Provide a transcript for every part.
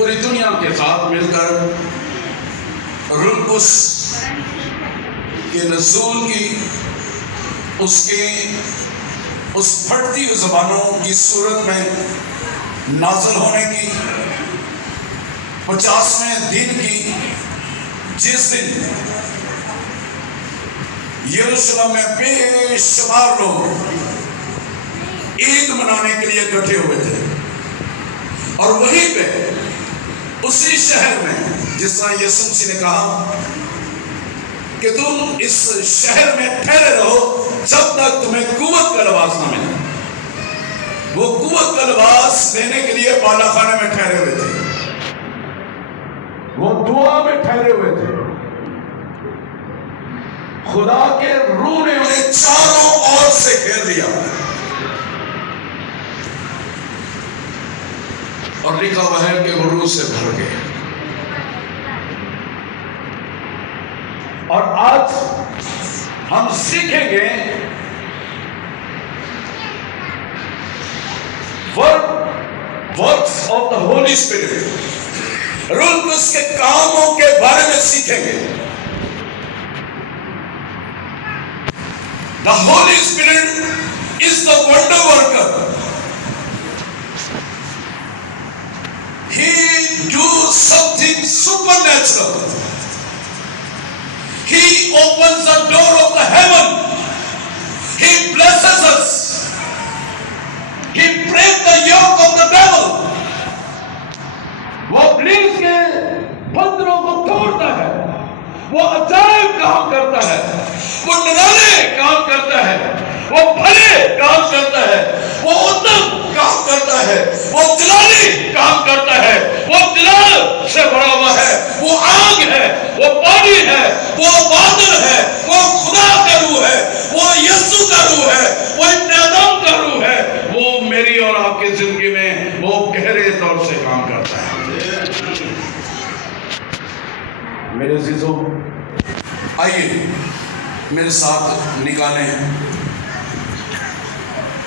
پوری دنیا کے ساتھ مل کر روح القدس کے نزول کی اس پھٹتی ہوئی زبانوں کی صورت میں نازل ہونے کی 50ویں دن کی جس دن یروشلم میں بے شمار لوگ عید منانے کے لیے اکٹھے ہوئے تھے، اور وہیں پہ اسی شہر میں جس طرح یسوع مسیح نے کہا کہ تم اس شہر میں ٹھہرے رہو جب تک تمہیں قوت کا لباس نہ ملے، وہ قوت کا لباس دینے کے لیے بالا خانے میں ٹھہرے ہوئے تھے، وہ دعا میں ٹھہرے ہوئے تھے۔ خدا کے روح نے انہیں چاروں اور سے گھیر لیا اور لکھا ہوا ہے کہ وہ روح سے بھر گئے۔ اور آج ہم سیکھیں گے works of the Holy Spirit, روح القدس کے کاموں کے بارے میں سیکھیں گے۔ The Holy Spirit is the wonder worker. He does something supernatural. He opens the door of the heaven. He blesses us. He breaks the yoke of the devil. وہ ابلیس کے بندروں کو توڑتا ہے، وہ عجائب کام کرتا ہے، وہ نرالے کام کرتا ہے، وہ بھلے کام کرتا ہے، وہ اتم کام کرتا ہے، وہ جلالی کام کرتا ہے، وہ جلال سے بھرا ہوا ہے، وہ آگ ہے، وہ پانی ہے، وہ بادل ہے، وہ خدا کا روح ہے، وہ یسوع کا روح ہے، وہ ابن آدم کا روح ہے، وہ میری اور آپ کی زندگی میں وہ گہرے طور سے کام کرتا ہے۔ میرے عزیزوں، آئیے میرے ساتھ نکالیں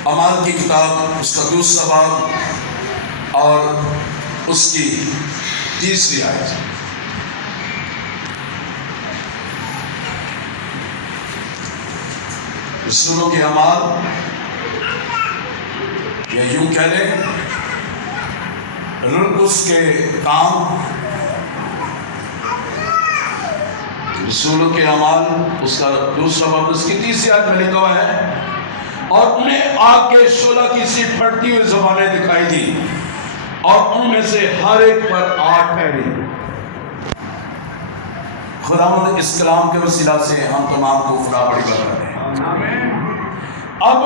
اعمال کی کتاب، اس کا 2 باب اور اس کی 30 آیت۔ رسولوں کے اعمال، یا یوں کہہ لیں روح القدس کے کام، رسولوں کے اعمال اس کا 2 باب اس کی 30 آیت میں لکھا ہوا ہے، اور انہیں آگ کے شعلہ کی سی پھٹتی ہوئی زبانیں دکھائی دی، اور ان میں سے ہر ایک پر آگ ٹھہری۔ خداوند اس کلام کے وسیلہ سے ہم تمام کو خدا بڑی برکت دے۔ اب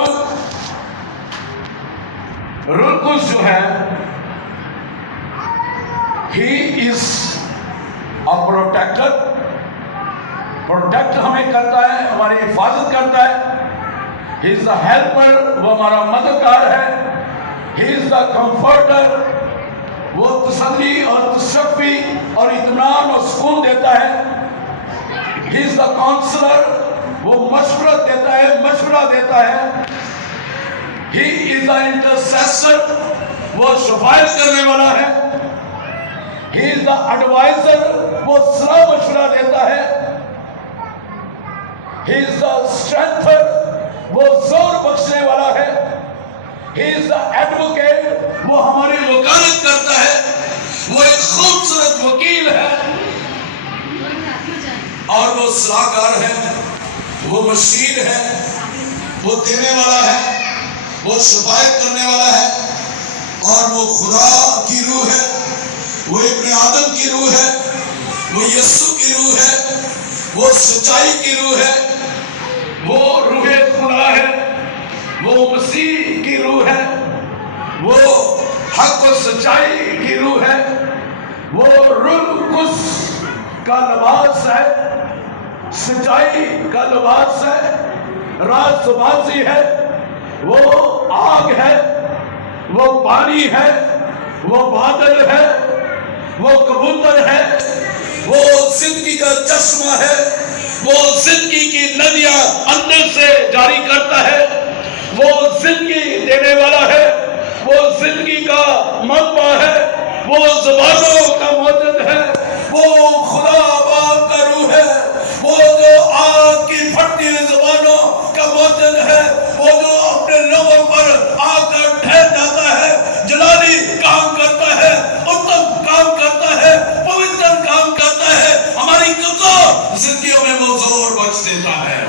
روح القدس جو ہے، ہی از اے پروٹیکٹ ہمیں کرتا ہے، ہماری حفاظت کرتا ہے۔ ہی از دا ہیلپر، وہ ہمارا مددگار ہے۔ ہی از دا کمفرٹر، وہ تسلی اور تشفی اور اطمینان اور سکون دیتا ہے۔ ہی از دا کاؤنسلر، وہ مشورت دیتا ہے، مشورہ دیتا ہے۔ ہی از دا انٹرسیسر، وہ شفاعت کرنے والا ہے۔ ہی از دا ایڈوائزر، وہ صلاح مشورہ دیتا ہے۔ He is the strengther، وہ زور بخشنے والا ہے۔ He is the advocate، وہ ہماری وکالت کرتا ہے، وہ ایک خوبصورت وکیل ہے، اور وہ صلاحکار ہے، وہ مشیر ہے، وہ دینے والا ہے، وہ شفاعت کرنے والا ہے، اور وہ خدا کی روح ہے، وہ ابن آدم کی روح ہے، وہ یسوع کی روح ہے، وہ سچائی کی روح ہے، وہ روح خدا ہے، وہ مسیح کی روح ہے، وہ حق و سچائی کی روح ہے، وہ روح القدس کا لباس ہے، سچائی کا لباس ہے، راز بازی ہے، وہ آگ ہے، وہ پانی ہے، وہ بادل ہے، وہ کبوتر ہے، وہ زندگی کا چشمہ ہے، وہ زندگی کی ندیاں اندر سے جاری کرتا ہے، وہ زندگی دینے والا ہے، وہ زندگی کا منبع ہے، وہ زبانوں موجود ہے، وہ خدا باپ کا روح ہے، وہ جو آگ کی پھٹتی زبانوں کا موجود ہے، وہ جو اپنے لوگوں پر آ کر ٹھہر جاتا ہے، جلالی کام کرتا ہے، اتم کام کرتا ہے، پوتر کام کرتا ہے، ہماری کمزور زندگیوں میں وہ زور بخش دیتا ہے۔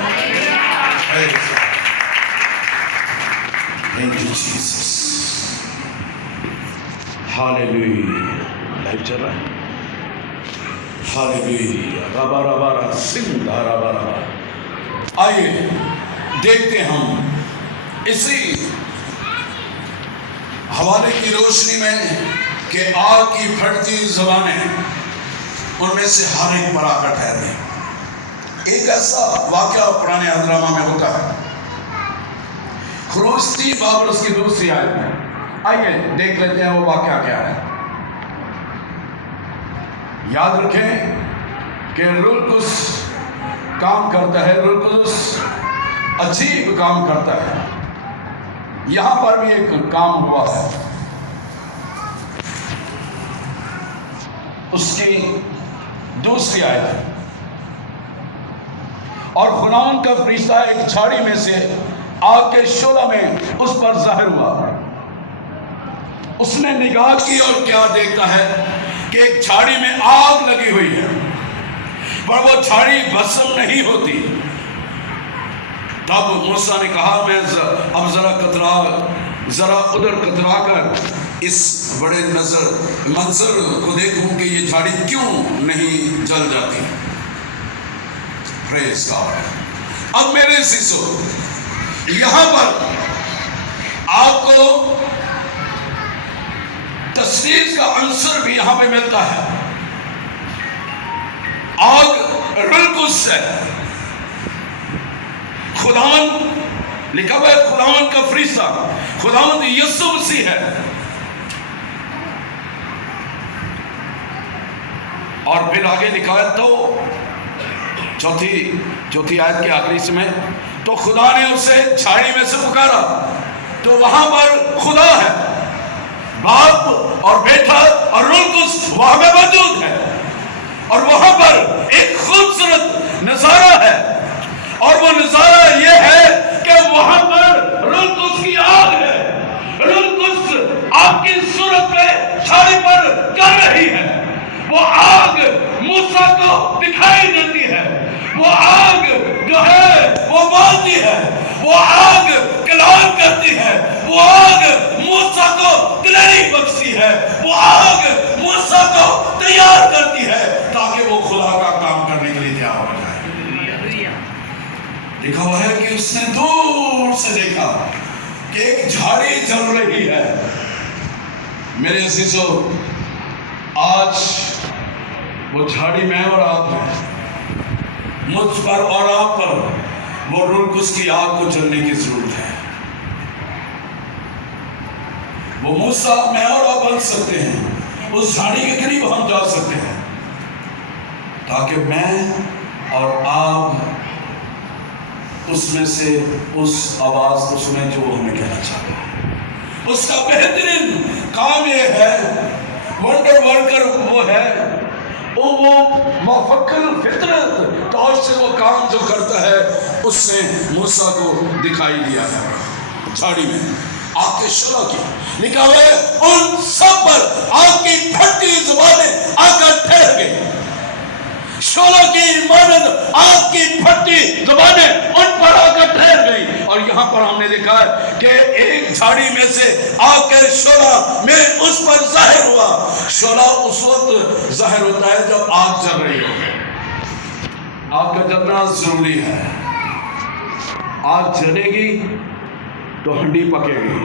Thank you, Jesus. Hallelujah. Life چل رہا ہے۔ Hallelujah. ربا ربا را سندھا ربا ربا۔ آئیے دیکھتے ہم اسی حوالے کی روشنی میں کہ آگ کی پھٹتی زبانیں ان میں سے ہر ایک پر آ کر ٹھہرے۔ ایک ایسا واقعہ پرانے اہدنامہ میں ہوتا ہے، خروج 3 باب اور اس کی دوسری آیت میں۔ آئیے دیکھ لیتے ہیں وہ واقعہ کیا ہے۔ یاد رکھیں کہ روح القدس کام کرتا ہے، روح القدس عجیب کام کرتا ہے۔ یہاں پر بھی ایک کام ہوا ہے، اس کی دوسری آیت۔ اور خداوند کا فرشتہ ایک جھاڑی میں سے آگ کے شعلہ میں اس پر ظاہر ہوا۔ اس نے نگاہ کی اور کیا دیکھتا ہے کہ ایک جھاڑی میں آگ لگی ہوئی ہے، پر وہ جھاڑی بھسم نہیں ہوتی۔ تب موسیٰ نے کہا میں اب ذرا ادھر کترا کر اس بڑے منظر کو دیکھوں کہ یہ جھاڑی کیوں نہیں جل جاتی۔ پریز گاڈ۔ اب میرے عزیزو، یہاں پر آپ کو تصویر کا عنصر بھی یہاں پہ ملتا ہے۔ آگ روح القدس ہے، خداوند لکھا ہوا ہے، خداوند کا فرشتہ، خداوند یسوع مسیح ہے۔ اور پھر آگے لکھا ہے تو چوتھی آیت کے آخری سے میں، تو خدا نے اسے جھاڑی میں سے پکارا، تو وہاں پر خدا ہے، باپ اور بیٹا اور روح القدس وہاں پہ موجود ہے، اور وہاں پر ایک خوبصورت نظارہ ہے، اور وہ نظارہ یہ ہے کہ وہاں پر روح القدس کی آگ ہے۔ روح القدس آگ کی صورت میں جھاڑی پر کر رہی ہے۔ وہ آگ موسیٰ کو دکھائی دیتی ہے، وہ آگ جو ہے وہ بولتی ہے، وہ آگ کلام کرتی ہے، وہ آگ موسیٰ کو دلیری بخشتی ہے، وہ آگ موسیٰ کو تیار کرتی ہے تاکہ وہ خدا کا کام کرنے کے لیے تیار ہو جائے۔ لکھا ہوا ہے کہ اس نے دور سے دیکھا کہ ایک جھاڑی جل رہی ہے۔ میرے عزیزو، آج وہ جھاڑی میں اور آپ میں، مجھ پر اور آپ پر وہ روح القدس کی آگ کو جلنے کی ضرورت ہے۔ وہ موسیٰ میں اور آپ بن سکتے ہیں، اس جھاڑی کے قریب ہم جا سکتے ہیں تاکہ میں اور آپ اس میں سے اس آواز کو سنیں جو وہ ہمیں کہنا چاہتا ہے۔ اس کا بہترین کام یہ ہے، ونڈر ورکر وہ ہے، وہ مفکر فطرت طور سے وہ کام جو کرتا ہے اس نے موسیٰ کو دکھائی دیا ہے جھاڑی میں آگ کے شعلہ کی۔ لکھا ہوا ہے ان سب پر آگ کی پھٹتی زبانیں آ کر ٹھہر گئی۔ شعلہ کی مانند آگ کی پھٹتی زبانیں ان پر آ کر ٹھہر گئی۔ اور یہاں پر ہم نے دیکھا ہے کہ ایک جھاڑی میں سے آگ کے شعلہ میں اس پر ظاہر ہوا۔ شعلہ اس وقت ظاہر ہوتا ہے جب آگ جل رہی ہو۔ آگ کا جلنا ضروری ہے۔ آگ جلے گی تو ہنڈی پکے گی،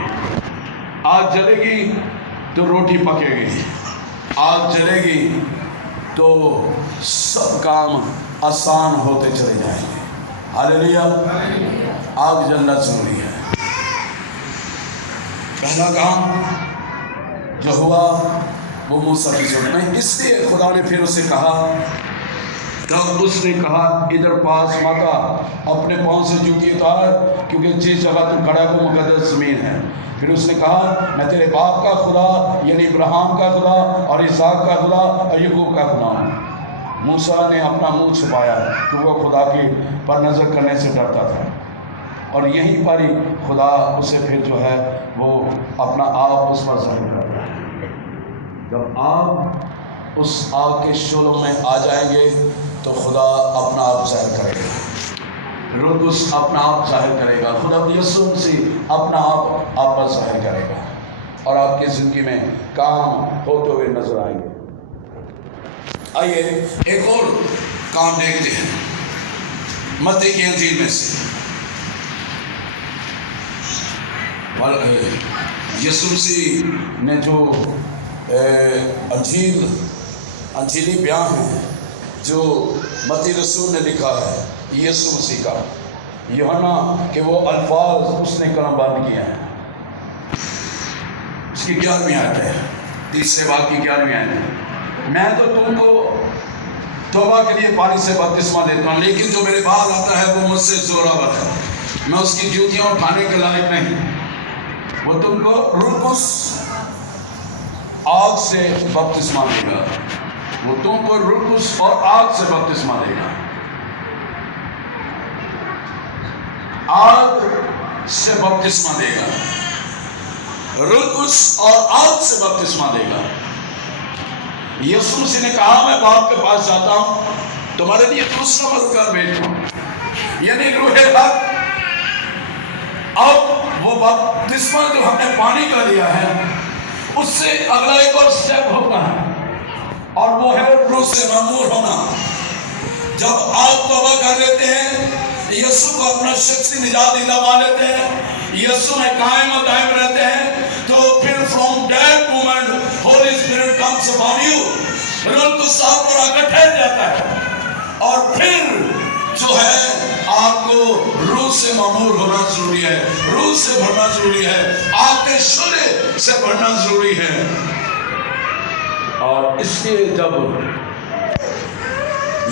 آگ جلے گی تو روٹی پکے گی، آگ جلے گی تو سب کام آسان ہوتے چلے جائیں گے۔ ہاللیلویا۔ آگ جلنا ضروری ہے۔ پہلا کام جو ہوا وہ موسیٰ کی ضرورت میں، اس لیے خدا نے پھر اسے کہا، تب اس نے کہا ادھر پاس ماتا، اپنے پاؤں سے جوتی اتار، کیونکہ جس جگہ تم کھڑا ہے وہ مقدس زمین ہے۔ پھر اس نے کہا میں تیرے باپ کا خدا یعنی ابراہیم کا خدا اور اسحاق کا خدا اور یعقوب کا خدا ہوں۔ موسیٰ نے اپنا منہ چھپایا کہ وہ خدا کی پر نظر کرنے سے ڈرتا تھا، اور یہیں پر ہی خدا اسے پھر جو ہے وہ اپنا آپ اس پر ظاہر کرتا ہے۔ جب آپ اس آگ کے شعلوں میں آ جائیں گے تو خدا اپنا آپ ظاہر کرے گا، روح القدس اپنا آپ ظاہر کرے گا، خدا یسوع مسیح اپنا آپ پر ظاہر کرے گا، اور آپ کی زندگی میں کام ہوتے ہوئے نظر آئیں گے۔ آئیے ایک اور کام دیکھتے ہیں متی کی انجیل میں سے۔ یسوع مسیح نے جو انجیلی بیان ہے جو متی رسول نے لکھا ہے یسوع مسیح کا، یوحنا کہ وہ الفاظ اس نے قلم بند کیے ہیں۔ اس کی 11ویں آیت ہے، تیسرے باب کی 11ویں آیت ہے، میں تو تم کو توبہ کے لیے پانی سے بپتسمہ دیتا ہوں، لیکن جو میرے بعد آتا ہے وہ مجھ سے زوراور ہے، میں اس کی جوتیاں اٹھانے کے لائق نہیں، وہ تم کو روح القدس آگ سے بپتسمہ دے گا، وہ تم کو روح القدس اور آگ سے بپتسمہ دے گا، آگ سے بپتسمہ دے گا، روح القدس اور آگ سے بپتسمہ دے گا۔ یسوع مسیح نے کہا میں باپ کے پاس جاتا ہوں، تمہارے لیے دوسرا مددگار بھیجتا ہوں، یعنی روح حق۔ اب وہ بپتسمہ جو ہم نے پانی کا لیا ہے اس سے اگلا ایک اور سٹیپ ہوتا ہے، اور وہ ہے روح سے معمور ہونا۔ جب آپ توبہ کر لیتے ہیں، یسوع کو اپنا شخصی نجات دہندہ مان لیتے ہیں، یسوع میں قائم و دائم رہتے ہیں، تو پھر from that moment Holy Spirit comes upon you, روح القدس آپ پر آ کر ٹھہر جاتا ہے، اور پھر جو ہے آپ کو روح سے معمور ہونا ضروری ہے، روح سے بھرنا ضروری ہے، آپ کے شعلے سے بھرنا ضروری ہے۔ اور اس لیے جب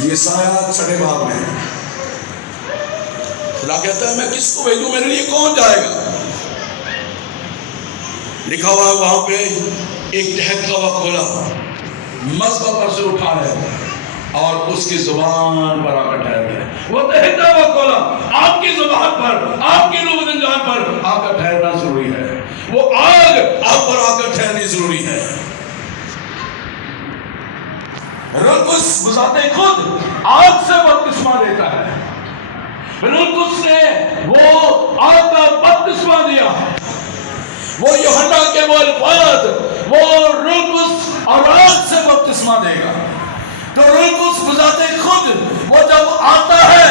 یسایہ 6 باب میں خدا کہتا ہے میں کس کو بھیجوں، میرے لیے کون جائے گا، لکھا ہوا ہے وہاں پہ ایک دہکتا ہوا کھولا مذبح پر سے اٹھا ہے اور اس کی زبان پر آ کر ٹھہر گیا۔ وہ دہکتا ہوا کھولا آپ کی زبان پر، آپ کی روح جان پر آ کر ٹھہرنا ضروری ہے، وہ آگ آپ پر آ کر ٹھہرنی ضروری ہے۔ روح القدس بذات خود آگ سے بپتسمہ دیتا ہے، روح القدس نے وہ آگ کا بپتسمہ دیا ہے، وہ یوحنا کے وہ الفاظ وہ روح القدس اور آگ سے بپتسمہ دے گا۔ تو روح القدس بذات خود وہ جب آتا ہے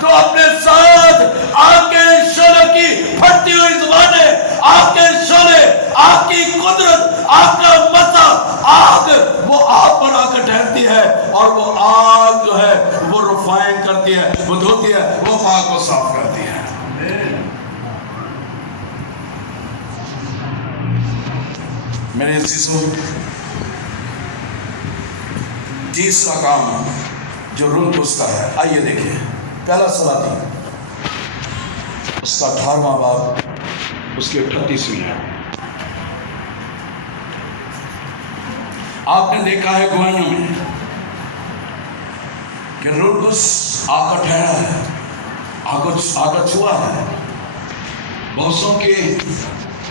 تو اپنے ساتھ آگ کے شعلے کی پھٹتی ہوئی زبانیں، آگ کے شعلے، آگ کی قدرت، آگ کا مزہ، آگ وہ آپ پر آ کر ٹھہرتی ہے، اور وہ آگ جو ہے وہ ریفائن کرتی ہے، وہ دھوتی ہے، وہ پاک کو صاف کرتی ہے۔ میرے عزیزو، تیسرا کام جو روح القدس کا ہے، آئیے دیکھیں پہلا سلاطین اس کا 18واں باب اس کی 38ویں ہے۔ آپ نے دیکھا ہے گوائیوں میں کہ روح القدس آ کر ٹھہرا ہے، آ کر چھوا ہے، بہت سو کے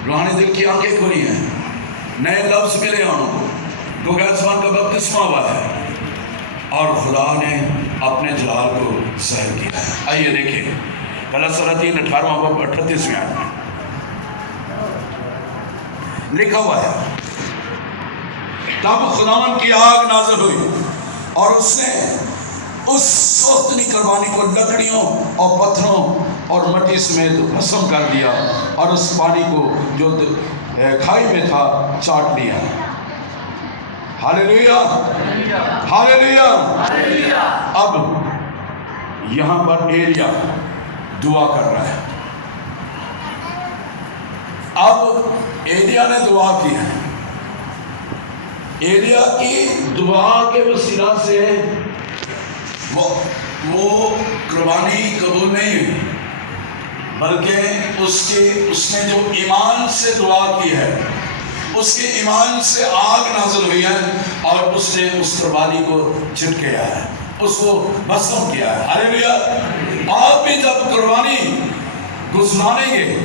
روحانی دل کی آنکھیں کھلی ہیں، نئے لفظ ملے ان کو، کیونکہ آسمان کا بپتسمہ ہوا ہے اور خدا نے اپنے جلال کو ظاہر کیا ہے۔ آئیے دیکھیں پہلا سلاطین 18واں باب 38ویں آیت میں لکھا ہوا ہے، تب خداوند کی آگ نازل ہوئی اور اس نے اس سوختنی قربانی کو لکڑیوں اور پتھروں اور مٹی سمیت بھسم کر دیا، اور اس پانی کو جو کھائی میں تھا چاٹ لیا۔ ہاللیلویا، ہاللیلویا۔ اب یہاں پر ایلیا دعا کر رہا ہے، اب ایلیا نے دعا کی ہے، ایلیا کی دعا کے وسیلہ سے وہ قربانی قبول نہیں ہوئی، بلکہ اس نے جو ایمان سے دعا کی ہے، اس کے ایمان سے آگ نازل ہوئی ہے اور اس نے اس قربانی کو چھٹکیا ہے، اس کو بھسم کیا ہے۔ ہاللیلویا۔ آپ بھی جب قربانی گزرانیں گے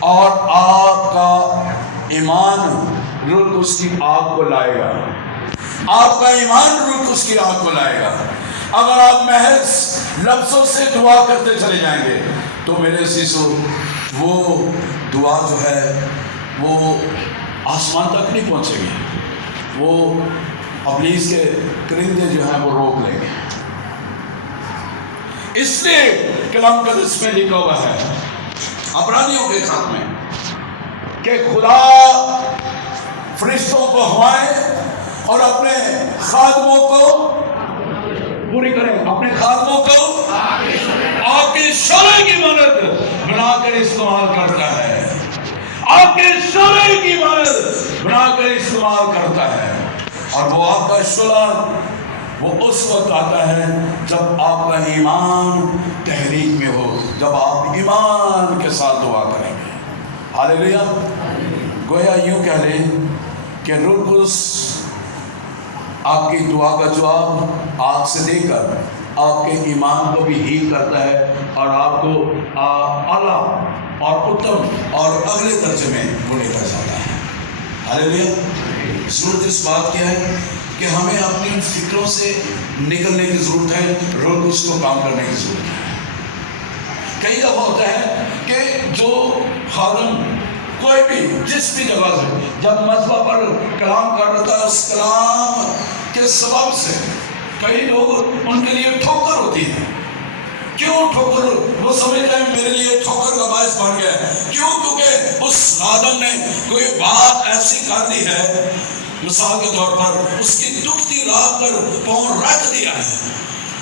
اور آپ کا ایمان روح اس کی آگ کو لائے گا، آپ کا ایمان روح اس کی آگ کو لائے گا۔ اگر آپ محض لفظوں سے دعا کرتے چلے جائیں گے تو میرے عزیزو وہ دعا جو ہے وہ آسمان تک نہیں پہنچے گی، وہ ابلیس کے کرندے جو ہیں وہ روک لیں گے۔ اس لیے کلام قدس میں لکھا ہوا ہے عبرانیوں کے خط میں کہ خدا فرشتوں کو ہوائیں اور اپنے خادموں کو پوری کریں، اپنے خادموں کو آپ کی شرع کی مانند بنا کر استعمال کرتا ہے، آپ کے شرع کی مانند بنا کر استعمال کرتا ہے۔ اور وہ آپ کا شرع وہ اس وقت آتا ہے جب آپ کا ایمان تحریک میں ہو، جب آپ ایمان کے ساتھ دعا کریں گے۔ ہاللیلویا۔ گویا یوں کہہ لیں کہ روح القدس آپ کی دعا کا جواب آگ سے دے کر آپ کے ایمان کو بھی ہیل کرتا ہے اور آپ کو اعلیٰ اور اتم اور اگلے درجے میں وہ لے کر جاتا ہے۔ ہاللیلویا۔ ضرورت اس بات کی ہے کہ ہمیں اپنی ان فکروں سے نکلنے کی ضرورت ہے، روح القدس کو کام کرنے کی ضرورت ہے۔ کئی دفعہ ہوتا ہے کہ جو خادم کوئی بھی جس بھی جگہ سے جب مذہب پر کلام کر رہتا ہے، اس کلام کے سبب سے کئی لوگ ان کے لیے ٹھوکر ہوتی ہے۔ کیوں ٹھوکر؟ وہ سمجھتے ہیں میرے لیے ٹھوکر کا باعث بن گیا ہے۔ کیوں؟ کیونکہ اس خادم نے کوئی بات ایسی کر دی ہے، مثال کے طور پر اس کی دکھتی رات پر پاؤں رکھ دیا ہے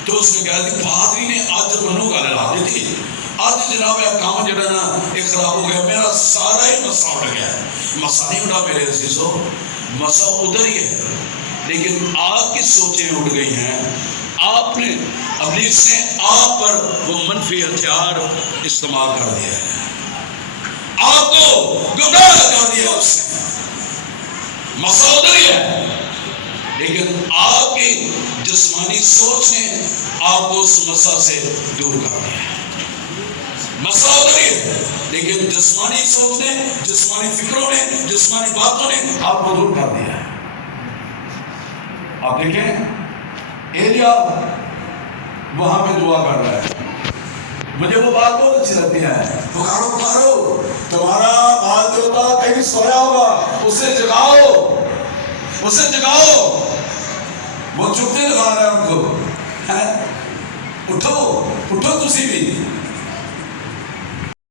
تو اس نے کہا کہ پادری نے آج منو گل لا دی تھی، آج جناب کام جڑا نا یہ خراب ہو گیا، میرا سارا ہی مسا اٹھ گیا ہے۔ مسا نہیں اٹھا میرے عزیزو، مسا ادھر ہی ہے، لیکن آپ کی سوچیں اٹھ گئی ہیں۔ آپ نے ابلیس نے آپ پر وہ منفی ہتھیار استعمال کر دیا ہے، آپ کو گمراہ کر دیا اس نے۔ مسا ادھر ہی ہے، لیکن آپ کی جسمانی سوچ نے آپ کو اس مسا سے دور کر دیا ہے۔ مسا ادھر ہی ہے، لیکن جسمانی سوچ نے، جسمانی فکروں نے، جسمانی باتوں نے آپ کو دور کر دیا ہے۔ آپ دیکھیں ایلیا وہاں پہ دعا کر رہا ہے، مجھے وہ بات بہت اچھی لگتی ہے، پکارو پکارو تمہارا بال دیوتا کہیں سویا ہوگا، اسے جگاؤ، اسے جگاؤ۔ وہ چپتے لگا رہا ہے ان کو، اٹھو اٹھو تسی بھی،